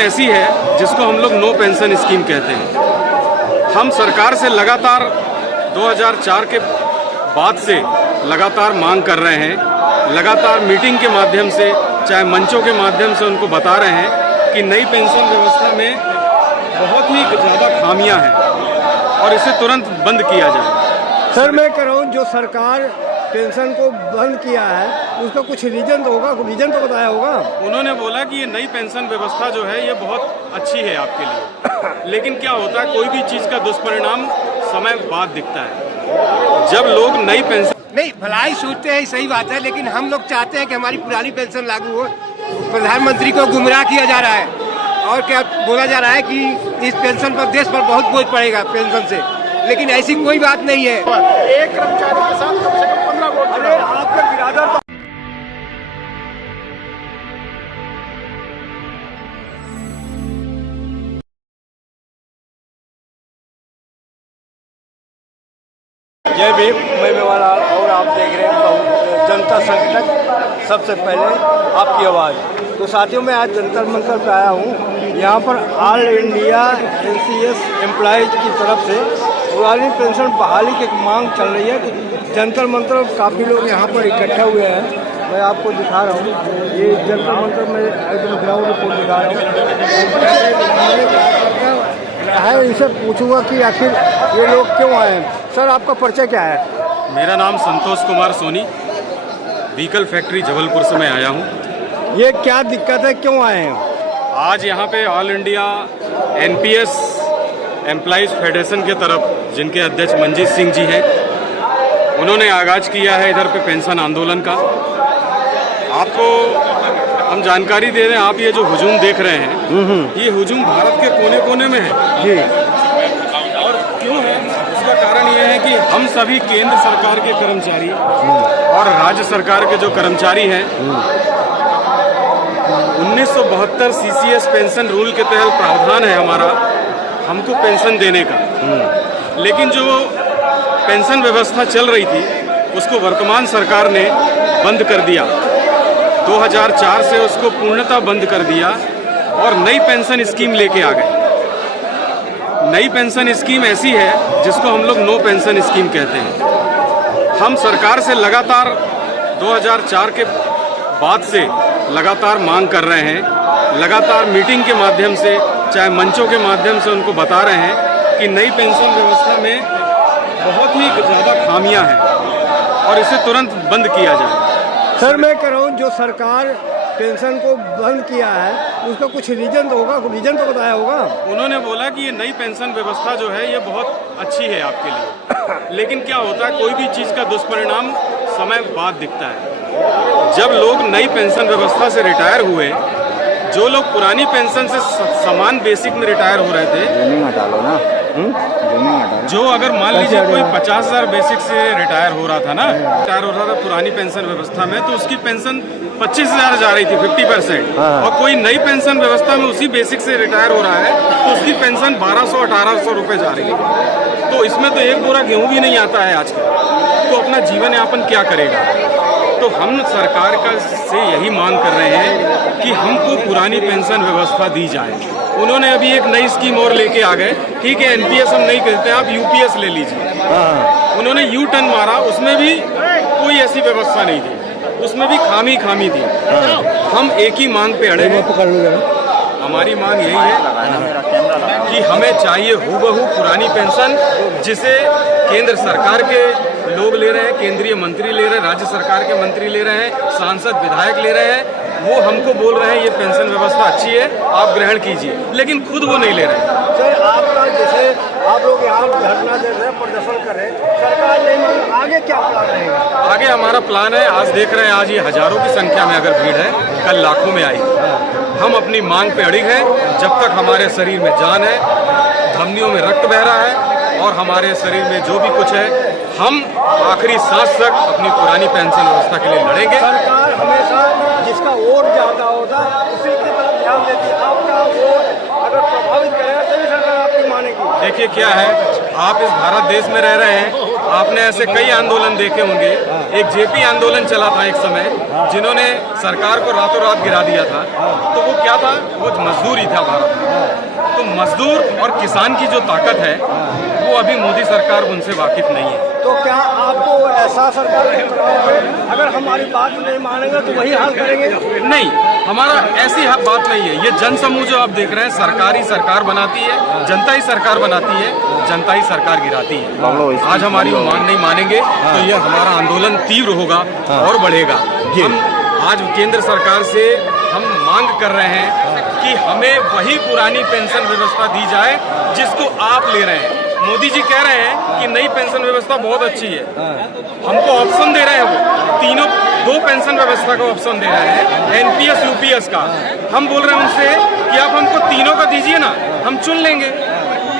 ऐसी है जिसको हम लोग नो पेंशन स्कीम कहते हैं। हम सरकार से लगातार 2004 के बाद से लगातार मांग कर रहे हैं, लगातार मीटिंग के माध्यम से, चाहे मंचों के माध्यम से उनको बता रहे हैं कि नई पेंशन व्यवस्था में बहुत ही ज़्यादा खामियां हैं और इसे तुरंत बंद किया जाए। सर मैं कह रहा हूँ जो सरकार पेंशन को बंद किया है उसका कुछ रीजन तो होगा, रीजन तो बताया होगा। उन्होंने बोला कि ये नई पेंशन व्यवस्था जो है ये बहुत अच्छी है आपके लिए, लेकिन क्या होता है कोई भी चीज़ का दुष्परिणाम समय बाद दिखता है। जब लोग नई पेंशन नहीं भलाई सोचते हैं, सही बात है, लेकिन हम लोग चाहते हैं कि हमारी पुरानी पेंशन लागू हो। प्रधानमंत्री को गुमराह किया जा रहा है और क्या बोला जा रहा है कि इस पेंशन पर देश पर बहुत बोझ पड़ेगा पेंशन से, लेकिन ऐसी कोई बात नहीं है। एक कर्मचारी के साथ कम से कम 15 वोट। अरे आपका बिरादर तो जय भीम, मैं मेवाला और आप देख रहे हैं जनता संकट। सबसे पहले आपकी आवाज़। तो साथियों मैं आज जंतर मंतर पर आया हूँ। यहाँ पर ऑल इंडिया NCS एम्प्लॉयज़ की तरफ से पुरानी पेंशन बहाली की मांग चल रही है। जंतर मंतर काफ़ी लोग यहाँ पर इकट्ठा हुए हैं। मैं आपको दिखा रहा हूँ, ये जंतर मंतर में एकदम ग्राउंड रिपोर्ट दिखा रहा हूँ। इनसे पूछूंगा कि आखिर ये लोग क्यों आए हैं। सर आपका परिचय क्या है? मेरा नाम संतोष कुमार सोनी, व्हीकल फैक्ट्री जबलपुर से मैं आया हूँ। ये क्या दिक्कत है, क्यों आए हैं? आज यहाँ पे all India NPS employees federation के तरफ, जिनके अध्यक्ष मंजीत सिंह जी हैं, उन्होंने आगाज किया है इधर पे पेंशन आंदोलन का। आपको हम जानकारी दे दें, आप ये जो हुजूम देख रहे हैं, ये हुजूम भारत के कोने कोने में है जी। और क्यों है उसका कारण ये है कि हम सभी केंद्र सरकार के कर्मचारी और राज्य सरकार के जो कर्मचारी हैं, 1972 CCS पेंशन रूल के तहत प्रावधान है हमारा हमको पेंशन देने का, लेकिन जो पेंशन व्यवस्था चल रही थी उसको वर्तमान सरकार ने बंद कर दिया। 2004 से उसको पूर्णतः बंद कर दिया और नई पेंशन स्कीम लेके आ गए। नई पेंशन स्कीम ऐसी है जिसको हम लोग नो पेंशन स्कीम कहते हैं। हम सरकार से लगातार 2004 के बाद से लगातार मांग कर रहे हैं, लगातार मीटिंग के माध्यम से, चाहे मंचों के माध्यम से उनको बता रहे हैं कि नई पेंशन व्यवस्था में बहुत ही ज़्यादा खामियां हैं और इसे तुरंत बंद किया जाए। सर मैं कह रहा हूँ जो सरकार पेंशन को बंद किया है उसका कुछ रीजन तो होगा, रीजन तो बताया होगा। उन्होंने बोला कि ये नई पेंशन व्यवस्था जो है ये बहुत अच्छी है आपके लिए, लेकिन क्या होता है कोई भी चीज़ का दुष्परिणाम समय बाद दिखता है। जब लोग नई पेंशन व्यवस्था से रिटायर हुए, जो लोग पुरानी पेंशन से समान बेसिक में रिटायर हो रहे थे, जो अगर मान लीजिए कोई 50,000 बेसिक से रिटायर हो रहा था ना, रिटायर हो रहा था पुरानी पेंशन व्यवस्था में, तो उसकी पेंशन 25,000 जा रही थी 50%। और कोई नई पेंशन व्यवस्था में उसी बेसिक से रिटायर हो रहा है तो उसकी पेंशन 1,200-1,800 रुपये जा रही है। तो इसमें तो एक बोरा गेहूँ भी नहीं आता है आजकल, तो अपना जीवन यापन क्या करेगा। तो हम सरकार का से यही मांग कर रहे हैं कि हमको पुरानी पेंशन व्यवस्था दी जाए। उन्होंने अभी एक नई स्कीम और लेके आ गए, ठीक है NPS हम नहीं कहते, आप UPS ले लीजिए। उन्होंने U-टर्न मारा, उसमें भी कोई ऐसी व्यवस्था नहीं थी, उसमें भी खामी थी। हम एक ही मांग पे अड़े हैं। हमारी मांग यही है कि हमें चाहिए हूबहू पुरानी पेंशन, जिसे केंद्र सरकार के लोग ले रहे हैं, केंद्रीय मंत्री ले रहे हैं, राज्य सरकार के मंत्री ले रहे हैं, सांसद विधायक ले रहे हैं। वो हमको बोल रहे हैं ये पेंशन व्यवस्था अच्छी है, आप ग्रहण कीजिए, लेकिन खुद वो नहीं ले रहे हैं। सर आपका जैसे आप लोग यहाँ धरना दे रहे हैं, प्रदर्शन कर रहे हैं, सरकार नहीं मांग, आगे क्या प्लान रहेगा? आगे हमारा प्लान है, आज देख रहे हैं आज ये हजारों की संख्या में अगर भीड़ है, कल लाखों में आई। हम अपनी मांग पे अड़िग हैं। जब तक हमारे शरीर में जान है, धमनियों में रक्त बह रहा है और हमारे शरीर में जो भी कुछ है, हम आखिरी सांस तक अपनी पुरानी पेंशन व्यवस्था के लिए लड़ेंगे। सरकार हमेशा जिसका वोट ज्यादा होता उसी की तरफ ध्यान देती है। आपका वोट अगर प्रभावित करेगा तभी सरकार आपकी मानेगी। देखिए क्या है, आप इस भारत देश में रह रहे हैं, आपने ऐसे कई आंदोलन देखे होंगे। एक जेपी आंदोलन चला था एक समय, जिन्होंने सरकार को रातों रात गिरा दिया था। तो वो क्या था? वो मजदूर ही था भारत में। तो मजदूर और किसान की जो ताकत है वो अभी मोदी सरकार उनसे वाकिफ नहीं है। तो क्या आपको ऐसा सरकार अगर हमारी बात नहीं मानेंगे तो वही हाल करेंगे? नहीं, हमारा ऐसी बात नहीं है। ये जन समूह जो आप देख रहे हैं, सरकार ही सरकार बनाती है, जनता ही सरकार बनाती है, जनता ही सरकार गिराती है। आज हमारी मांग नहीं मानेंगे तो ये हमारा आंदोलन तीव्र होगा और बढ़ेगा। हम आज केंद्र सरकार से हम मांग कर रहे हैं कि हमें वही पुरानी पेंशन व्यवस्था दी जाए जिसको आप ले रहे हैं। मोदी जी कह रहे हैं कि नई पेंशन व्यवस्था बहुत अच्छी है, हमको ऑप्शन दे रहे हैं। वो तीनों दो पेंशन व्यवस्था का ऑप्शन दे रहे हैं, एनपीएस यूपीएस का। हम बोल रहे हैं उनसे कि आप हमको तीनों का दीजिए ना, हम चुन लेंगे।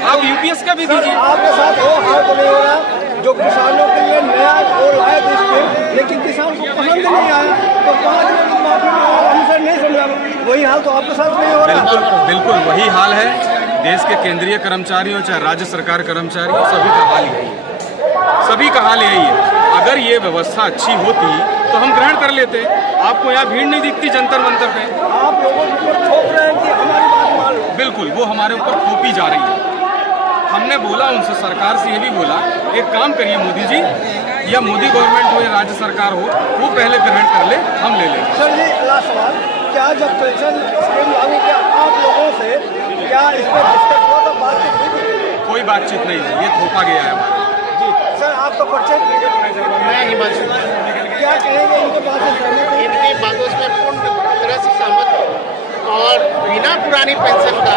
आप यूपीएस का भी दीजिए। आपके साथ वो हाल तो नहीं हो रहा जो किसानों के लिए नया वो लाए थे इसमें, लेकिन किसान को पसंद नहीं आया तो 5 मिनट माफी हमसे नहीं समझा। वही हाल तो आपके साथ नहीं हो रहा? बिल्कुल बिल्कुल वही हाल है। देश के केंद्रीय कर्मचारी हो चाहे राज्य सरकार कर्मचारी हो, सभी का हाल यही है। सभी का हाल यही है। अगर ये व्यवस्था अच्छी होती तो हम ग्रहण कर लेते। आपको यहाँ भीड़ नहीं दिखती जंतर मंतर पे? आप लोगों को थोप रहे हैं कि हमारी बात मान लो। बिल्कुल, वो हमारे ऊपर थोपी जा रही है। हमने बोला उनसे, सरकार से ये भी बोला, एक काम करिए मोदी जी, या मोदी गवर्नमेंट हो या राज्य सरकार हो, वो पहले ग्रहण कर ले, हम ले लेंगे। सर जी, अगला सवाल, क्या जब पेंशन स्कीम लागू किया आप लोगों से क्या इस पर डिस्कस हुआ था, बातचीत हुई? कोई बातचीत नहीं है, ये थोपा गया है हमारा। जी सर, आपका परिचय? मैं हिमांशु। क्या कहेंगे इनके बात से सहमत हैं? इनकी बातों से पूर्ण तरह से सहमत हूँ और बिना पुरानी पेंशन का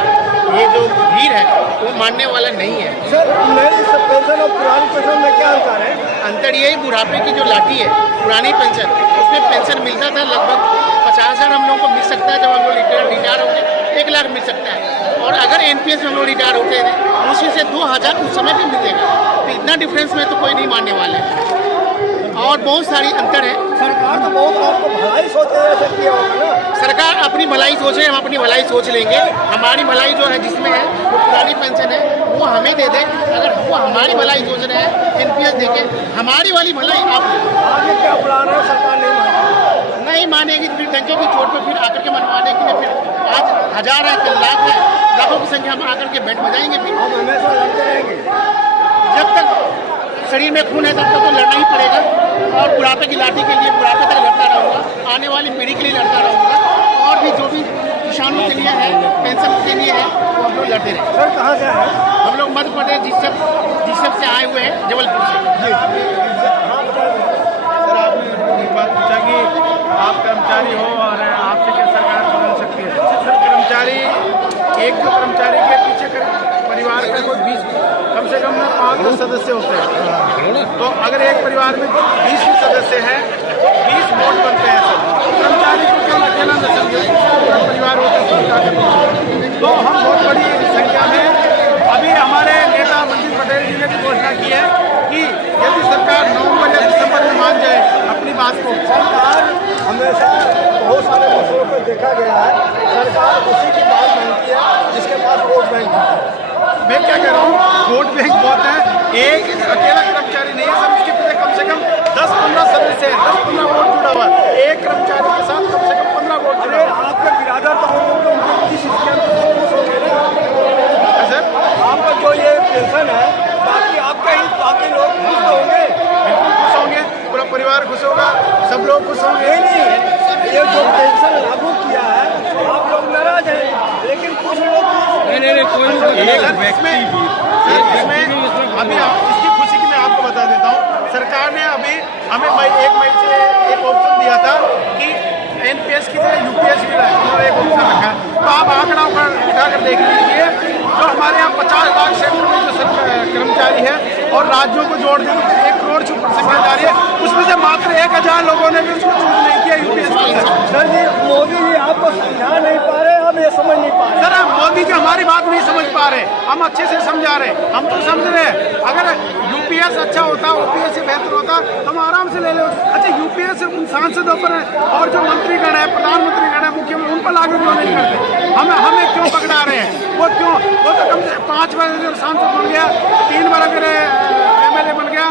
ये जो भीड़ है वो मानने वाला नहीं है। सर, नई पेंशन और पुरानी पेंशन में क्या अंतर है? अंतर यही, बुढ़ापे की जो लाठी है पुरानी पेंशन, उसमें पेंशन मिलता था लगभग 50,000 हम लोगों को मिल सकता है। जब हम लोग रिटायर होंगे 1 लाख मिल सकता है। और अगर एनपीएस में हम लोग रिटायर होते हैं उसी से 2,000 उस समय भी मिलेगा। तो इतना डिफरेंस में तो कोई नहीं मानने वाला है। और बहुत सारी अंतर है। सरकार तो बहुत आपको भलाई सोच के ऐसा किया होगा ना? सरकार अपनी भलाई सोचे, हम अपनी भलाई सोच लेंगे। हमारी भलाई जो है जिसमें है वो पुरानी पेंशन है वो हमें दे दे। अगर वो हमारी भलाई सोच रहे हैं एनपीएस देके, हमारी वाली भलाई आप आगे क्या प्लान है? सरकार नहीं मानेगी तो फिर डंके की चोट पे फिर आकर के मनवाने के लिए फिर आज 1000 है, कल लाख है, लाखों की संख्या में आकर के बैठ बजाएंगे। फिर हम हमेशा लड़ते रहेंगे। जब तक शरीर में खून है तब तक तो लड़ना ही पड़ेगा। और बुढ़ापे की लाठी के लिए बुढ़ापे तक लड़ता रहूँगा, आने वाली पीढ़ी के लिए लड़ता रहूँगा। और भी जो भी किसानों के लिए है, पेंशन के लिए है, वो हम लोग लड़ते रहेंगे। सर, कहाँ से आए? हम लोग मध्य प्रदेश जिससे आए हुए हैं, जबलपुर से। सर, आपने एक बात पूछा कि आप कर्मचारी हो और आपसे क्या सरकार बदल सकती है। सर, कर्मचारी, एक जो कर्मचारी के पीछे परिवार का कोई 20 कम से कम 5-10 सदस्य होते हैं। तो अगर एक परिवार में 20 सदस्य हैं तो 20 वोट बनते हैं। सर, कर्मचारी को केवल अकेला न समझे, परिवार होता है। तो हम बहुत बड़ी संख्या में, अभी हमारे नेता मंजिल पटेल जी ने भी घोषणा की है कि यदि सरकार नवंबर या दिसंबर में मान जाए अपनी बात को। सरकार हमेशा बहुत सारे मसलों पर देखा गया है, सरकार उसी की बात मानती है जिसके पास वोट बैंक है। मैं क्या कह रहा हूँ, वोट बैंक बहुत है, एक अकेला कर्मचारी नहीं है सर, उसके पीछे कम से कम 10-15 सदस्य हैं, 10-15 वोट जुड़ा हुआ है। एक कर्मचारी के साथ कम से कम 15 वोट जुड़ा हुआ है। आपके बिरादर तो होंगे, उनके इस स्कीम से खुश होंगे ना? सर, आपका जो ये पेंशन है, बाकी लोग खुश होंगे? बिल्कुल खुश होंगे, पूरा परिवार खुश होगा, सब लोग खुश होंगे। नहीं, ये जो पेंशन लागू किया है आप लोग नाराज हैं, लेकिन कुछ लोग इसमें अभी इसकी खुशी की मैं आपको बता देता हूँ। सरकार ने अभी हमें 1 मई से एक ऑप्शन दिया था कि एनपीएस की जगह यूपीएस भी उन्होंने एक ऑप्शन रखा। तो आप आंकड़ा उठाकर देख लीजिए, जो हमारे यहाँ 50 लाख सेक्टर में जो कर्मचारी है और राज्यों को जोड़ देंगे 1 करोड़ से ऊपर संख्या जा रही है, उसमें से मात्र 1000 लोगों ने भी उसको चूज नहीं किया यूपीएस को। सर जी, मोदी जी आपको समझा नहीं पा रहे, हम ये समझ नहीं पा रहे। सर, मोदी जी हमारी बात नहीं समझ पा रहे, हम अच्छे से समझा रहे, हम तो समझ रहे हैं। अगर यूपीएस अच्छा होता, ओपीएस से बेहतर होता, हम आराम से ले ले। अच्छा, यूपीएस उन सांसदों पर और जो मंत्रीगण है, प्रधानमंत्रीगण है, मुख्यमंत्री, उन पर लागू क्यों नहीं करते? हमें क्यों पकड़ा रहे हैं? वो तो कम से 5 बार सांसद बन गया, 3 बार अगर एमएलए बन गया,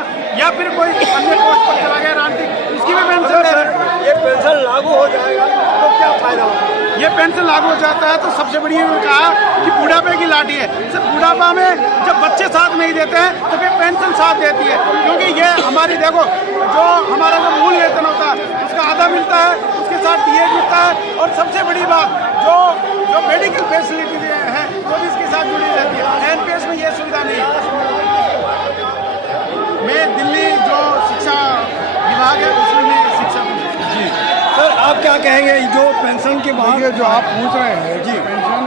या फिर कोई अन्य पोस्ट पर चला गया राजनीतिक, उसकी भी पेंशन अगर दे सर रहे हैं। ये पेंशन लागू हो जाएगा तो क्या फायदा होगा? ये पेंशन लागू हो जाता है तो सबसे बड़ी उन्होंने कहा कि बुढ़ापे की लाठी है। सिर्फ बुढ़ापा में जब बच्चे साथ नहीं देते हैं तो फिर पेंशन साथ देती है, क्योंकि ये हमारी देखो जो हमारा जो मूल वेतन होता है उसका आधा मिलता है, उसके साथ डीए मिलता है, और सबसे बड़ी बात जो मेडिकल फैसिलिटी है वो भी इसके साथ जुड़ी रहती है। एनपीएस में ये सुविधा नहीं है। मैं दिल्ली जो शिक्षा विभाग है उसमें मैं शिक्षा जी। सर आप क्या कहेंगे जो पेंशन के बाद ये जो आप पूछ रहे हैं जी, पेंशन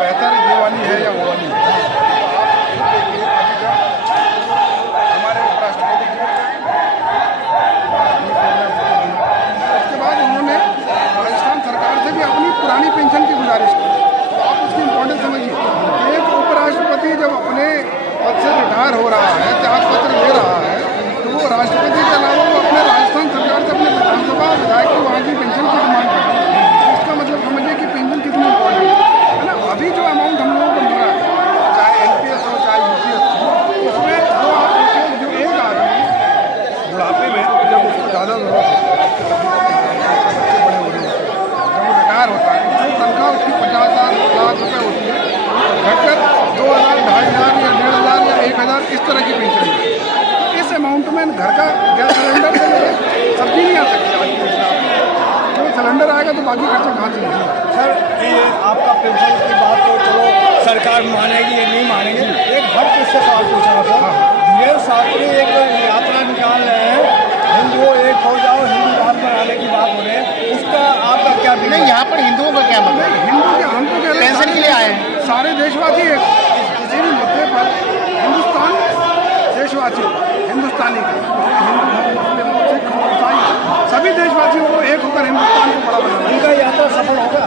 बेहतर ये वाली है या वो वाली है? हमारे उपराष्ट्रपति जी उसके बाद उन्होंने राजस्थान सरकार से भी अपनी पुरानी पेंशन की गुजारिश की। तो आप उसकी इम्पोर्टेंस समझिए। एक उपराष्ट्रपति जब अपने पद से रिटायर हो रहा है, त्यागपत्र दे रहा है, तो वो राष्ट्रपति के अलावा वो अपने राजस्थान सरकार से अपने विधानसभा विधायक की वहाँ की पेंशन की डिमांड कर रहे हैं। इसका मतलब समझिए कि पेंशन कितनी इम्पोर्टेंट है ना। अभी जो अमाउंट हम लोगों को मिल रहा है, चाहे एनपीएस हो चाहे यूपीएस हो, उसमें जो आप देखिए जो एक आदमी बुढ़ापे में जब उसको ज़्यादा जरूरत होती है, बच्चे बड़े हो रहे होते हैं, जब वो रिटायर होता है तो तनख्वाह उसकी 50,000 लाख रुपये होती है, घटकर 2,000, 2,500 या 1,500 या 1,000 इस तरह की पेंशन है। इस अमाउंट में घर का गैस सिलेंडर से लेकर सब्जी नहीं आ सकती आज के हिसाब से। जब सिलेंडर आएगा तो बाकी खर्चे कहाँ से होंगे? सर ये आपका पेंशन की बात तो चलो सरकार मानेगी या नहीं मानेगी, एक हर किस से सवाल पूछना सर। ये साथी एक यात्रा निकाल रहे हैं, हिंदुओं एक हो जाओ, हिंदू राष्ट्र बनाने की बात हो रही है, उसका आपका क्या नहीं, यहाँ पर हिंदुओं का क्या मतलब है? हिंदू के हम तो कह रहे हैं पेंशन के लिए आए हैं। सारे देशवासी किसी भी मुद्दे पर हिंदुस्तान देशवासी हिंदुस्तानी के हिंदू मुस्लिम सिख ईसाई सभी देशवासियों को एक होकर हिंदुस्तान को बड़ा बनाना। इनका यात्रा सफल होगा।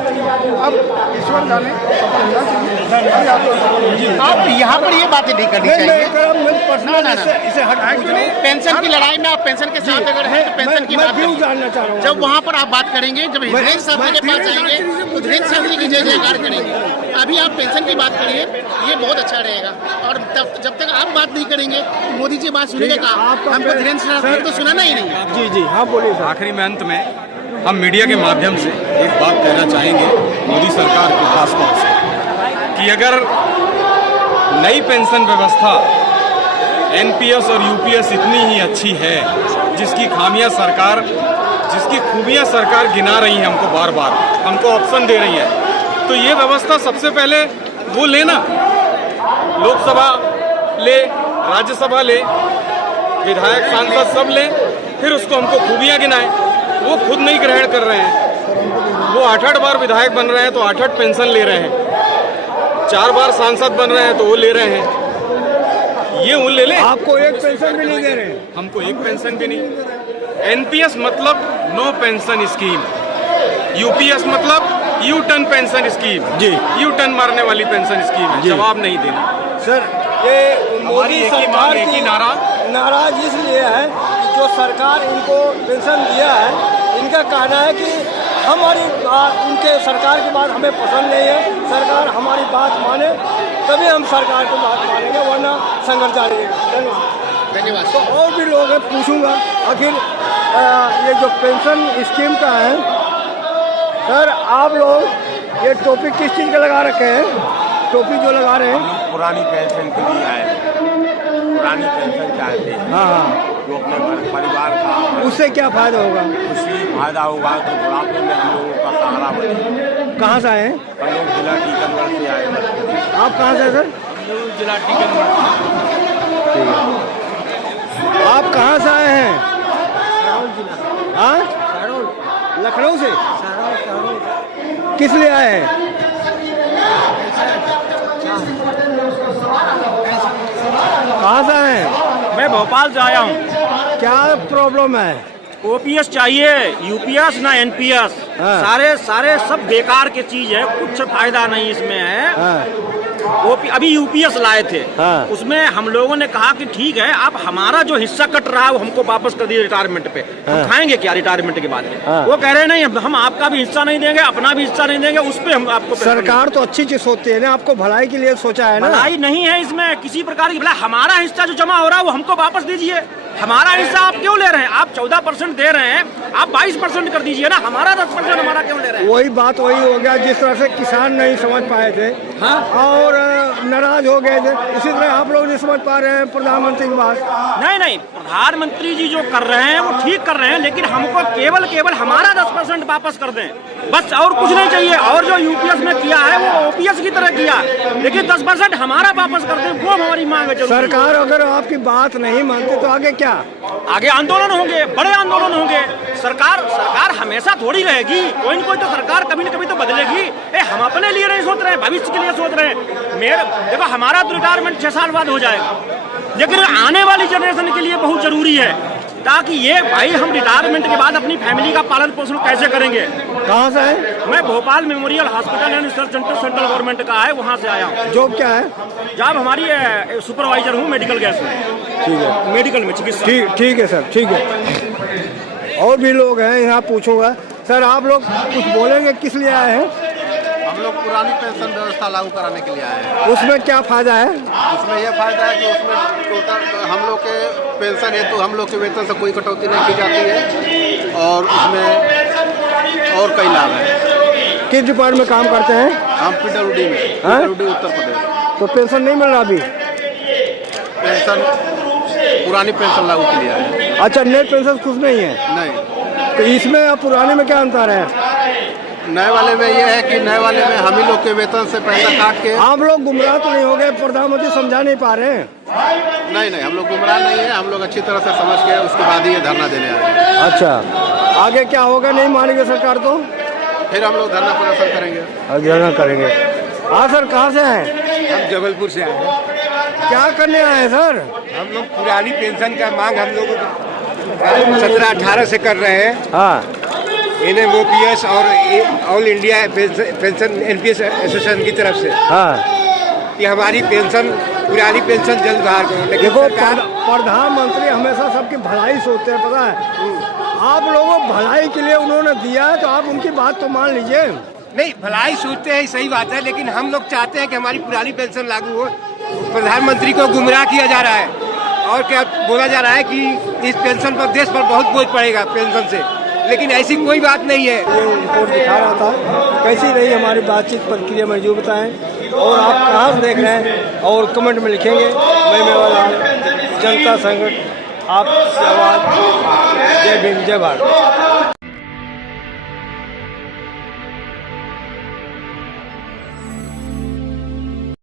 अब ईश्वर जाने सफल होना चाहिए, हर यात्रा सफल होनी चाहिए। आप यहाँ पर ये बातें नहीं करनी नहीं, चाहिए। मैं पर्सनल ना, ना, ना। इसे हट पूछ रहा हूं। पेंशन की लड़ाई में आप पेंशन के साथ अगर हैं तो पेंशन की मैं बात क्यों करिए। जानना चाह रहा हूँ जब वहाँ पर आप बात करेंगे, जब धीरेन्द्र शास्त्री के पास जाएंगे तो धीरेन्द्र शास्त्री की जय जयकार करेंगे। अभी आप पेंशन की बात करिए, ये बहुत अच्छा रहेगा। और जब तक आप बात नहीं करेंगे तो मोदी जी बात सुनेंगे कहाँ? हमको धीरेन्द्र शास्त्री तो सुनाना ही नहीं। जी जी हाँ बोलिए सर। आखिरी में अंत में हम मीडिया के माध्यम से एक बात कहना चाहेंगे मोदी सरकार को खास तौर से कि अगर नई पेंशन व्यवस्था एनपीएस और यूपीएस इतनी ही अच्छी है, जिसकी खामियां सरकार, जिसकी खूबियां सरकार गिना रही है हमको बार बार, हमको ऑप्शन दे रही है, तो ये व्यवस्था सबसे पहले वो लेना, लोकसभा ले, राज्यसभा ले, विधायक सांसद सब ले, फिर उसको हमको खूबियां गिनाएं। वो खुद नहीं ग्रहण कर रहे हैं। वो 8-8 बार विधायक बन रहे हैं तो 8-8 पेंशन ले रहे हैं, 4 बार सांसद बन रहे हैं तो वो ले रहे हैं। ये वो ले ले, आपको एक पेंशन भी नहीं दे रहे। हमको एक पेंशन भी नहीं। एनपीएस मतलब नो पेंशन स्कीम, यूपीएस मतलब यू टर्न पेंशन स्कीम। जी। यू टर्न मारने वाली पेंशन स्कीम है। जी। जवाब नहीं देना। सर ये मोदी एक ही सरकार मांग, एक ही नारा। नाराज इसलिए है कि जो सरकार इनको पेंशन दिया है, इनका कहना है कि हमारी उनके सरकार की बात हमें पसंद नहीं है, सरकार हमारी बात माने तभी हम सरकार की बात मानेंगे, वरना संघर्ष जारी रहेगा। धन्यवाद। तो और भी लोग हैं, पूछूंगा आखिर ये जो पेंशन स्कीम का है, सर आप लोग ये टोपी किस चीज़ का लगा रखे हैं? टोपी जो लगा रहे हैं पुरानी पेंशन के लिए आए, पुरानी पेंशन चाहते हैं। हाँ हाँ, जो अपने घर परिवार का उससे क्या फायदा होगा? खुशी फायदा होगा तो बुढ़ापे में हम लोगों का सहारा बने। कहाँ से आए हैं हम लोग जिला टीकमगढ़ से आए हैं। आप? कहाँ से हैं सर? जिला टीकमगढ़। आप कहाँ से आए हैं? हाँ, लखनऊ से। किस लिए आए हैं? कहाँ से आए हैं? मैं भोपाल से आया हूँ। क्या प्रॉब्लम है? ओपीएस चाहिए, यूपीएस ना एनपीएस। हाँ। सारे सब बेकार की चीज है, कुछ फायदा नहीं इसमें है। हाँ, अभी यूपीएस लाए थे, हाँ। उसमें हम लोगों ने कहा कि ठीक है, आप हमारा जो हिस्सा कट रहा है वो हमको वापस कर दिए रिटायरमेंट पे। हाँ। हम खाएंगे क्या रिटायरमेंट के बाद में? हाँ। वो कह रहे नहीं, हम आपका भी हिस्सा नहीं देंगे, अपना भी हिस्सा नहीं देंगे, उस पे हम आपको सरकार तो अच्छी चीज सोचती है ना, आपको भलाई के लिए सोचा है ना। भलाई नहीं है इसमें किसी प्रकार की भलाई। हमारा हिस्सा जो जमा हो रहा है वो हमको वापस दीजिए, हमारा हिस्सा आप क्यों ले रहे हैं? आप 14% दे रहे हैं, आप 22% कर दीजिए ना, हमारा 10% हमारा क्यों ले रहे हैं? वही बात वही हो गया जिस तरह से किसान नहीं समझ पाए थे, हाँ, और नाराज हो गए थे, इसी तरह आप लोग नहीं समझ पा रहे हैं प्रधानमंत्री की बात। नहीं, प्रधानमंत्री जी जो कर रहे हैं वो ठीक कर रहे हैं, लेकिन हमको केवल हमारा 10% वापस कर दें, बस, और कुछ नहीं चाहिए। और जो यूपीएस में किया है वो ओपीएस की तरह किया, लेकिन 10% हमारा वापस कर दें, वो हमारी मांग है। सरकार अगर आपकी बात नहीं मानती तो आगे क्या? आगे आंदोलन होंगे, बड़े आंदोलन होंगे। सरकार हमेशा थोड़ी रहेगी, कोई न कोई तो सरकार कभी न कभी तो बदलेगी। हम अपने लिए नहीं सोच रहे हैं, भविष्य के लिए सोच रहे हैं। देखो, हमारा तो रिटायरमेंट 6 साल बाद हो जाएगा, लेकिन आने वाली जनरेशन के लिए बहुत जरूरी है, ताकि ये भाई हम रिटायरमेंट के बाद अपनी फैमिली का पालन पोषण कैसे करेंगे। कहाँ से है? मैं Bhopal memorial hospital and research centre central government का है, वहाँ से आया हूँ। जॉब क्या है? जॉब हमारी सुपरवाइजर हूँ मेडिकल गैस में। ठीक है, मेडिकल में चिकित्सा। ठीक है सर, ठीक है। और भी लोग हैं यहाँ, पूछूंगा। सर, आप लोग कुछ बोलेंगे, किस लिए आए हैं? हम लोग पुरानी पेंशन व्यवस्था लागू कराने के लिए आए हैं। उसमें क्या फायदा है? उसमें यह फायदा है कि उसमें टोटल हम लोग के पेंशन हेतु हम लोग के वेतन से कोई कटौती नहीं की जाती है, और उसमें और कई लाभ हैं। किस डिपार्टमेंट में काम करते हैं? हम PWD में, PWD उत्तर प्रदेश। तो पेंशन नहीं मिल रहा अभी? पेंशन पुरानी पेंशन लागू के लिए आए हैं। अच्छा, नए पेंशन कुछ नहीं है? नहीं। तो इसमें और पुराने में क्या अंतर है? नए वाले में ये है कि नए वाले में हम ही लोग के वेतन से पैसा काट के। आप लोग गुमराह तो नहीं हो गए? प्रधानमंत्री समझा नहीं पा रहे हैं? नहीं, हम लोग गुमराह नहीं है, हम लोग अच्छी तरह से समझ के उसके बाद ही ये धरना देने आए हैं। अच्छा, आगे क्या होगा? नहीं मानेंगे सरकार तो फिर हम लोग धरना प्रदर्शन करेंगे। धरना करेंगे। हाँ सर, कहाँ से हैं? हम जबलपुर से आए हैं। क्या करने आए हैं सर? हम लोग पुरानी पेंशन का मांग हम लोग 17-18 से कर रहे हैं। हाँ, NMOPS और all India pension NPS association की तरफ से, हाँ, कि हमारी पेंशन, पुरानी पेंशन जल्द बाहर करो। लेकिन देखो, सरकार, प्रधानमंत्री हमेशा सबकी भलाई सोचते हैं, पता है? आप लोगों को भलाई के लिए उन्होंने दिया है, तो आप उनकी बात तो मान लीजिए। नहीं, भलाई सोचते हैं, सही बात है, लेकिन हम लोग चाहते हैं कि हमारी पुरानी पेंशन लागू हो। प्रधानमंत्री को गुमराह किया जा रहा है, और क्या बोला जा रहा है कि इस पेंशन पर देश पर बहुत बोझ पड़ेगा पेंशन से, लेकिन ऐसी कोई बात नहीं है। ये रिपोर्ट दिखा रहा था। कैसी रही हमारी बातचीत प्रक्रिया में जो बताएं, और आप कहाँ से देख रहे हैं, और कमेंट में लिखेंगे। मैं मेवालाल, जनता संगठन, आपकी आवाज़। जय भीम, जय भारत।